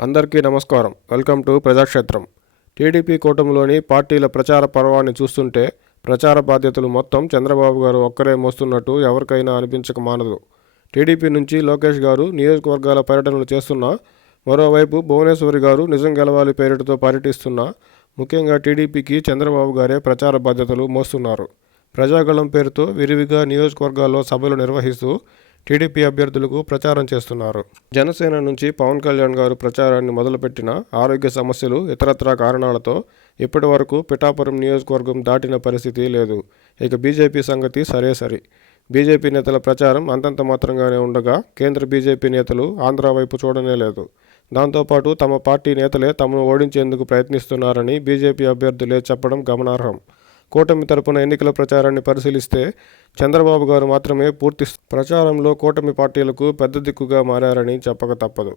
అందరికీ నమస్కారం. Welcome to Prajakshetram. TDP కూటమిలోని పార్టీల ప్రచార పర్వాన్ని చూస్తుంటే ప్రచార బాధ్యతలు మొత్తం చంద్రబాబు గారు ఒక్కరే మోస్తున్నట్టు ఎవరికైనా అనిపించక మానదు. టీడీపీ నుంచి లోకేష్ గారు నియోజకవర్గాల పర్యటనలు చేస్తున్నా, మరోవైపు భువనేశ్వరి గారు నిజం గెలవాలి పేరిటతో పర్యటిస్తున్నా, ముఖ్యంగా టీడీపీకి చంద్రబాబు గారే ప్రచార బాధ్యతలు మోస్తున్నారు. ప్రజాగళం పేరుతో విరివిగా నియోజకవర్గాల్లో సభలు నిర్వహిస్తూ టీడీపీ అభ్యర్థులకు ప్రచారం చేస్తున్నారు. జనసేన నుంచి పవన్ కళ్యాణ్ గారు ప్రచారాన్ని మొదలుపెట్టిన ఆరోగ్య సమస్యలు, ఇతరత్రా కారణాలతో ఇప్పటి వరకు పిఠాపురం నియోజకవర్గం దాటిన పరిస్థితి లేదు. ఇక బీజేపీ సంగతి సరే. బీజేపీ నేతల ప్రచారం అంతంత మాత్రంగానే ఉండగా కేంద్ర బీజేపీ నేతలు ఆంధ్ర వైపు చూడనే లేదు. దాంతోపాటు తమ పార్టీ నేతలే తమను ఓడించేందుకు ప్రయత్నిస్తున్నారని బీజేపీ అభ్యర్థులే చెప్పడం గమనార్హం. కూటమి తరపున ఎన్నికల ప్రచారాన్ని పరిశీలిస్తే చంద్రబాబు గారు మాత్రమే పూర్తి ప్రచారంలో కూటమి పార్టీలకు పెద్ద దిక్కుగా మారారని చెప్పక తప్పదు.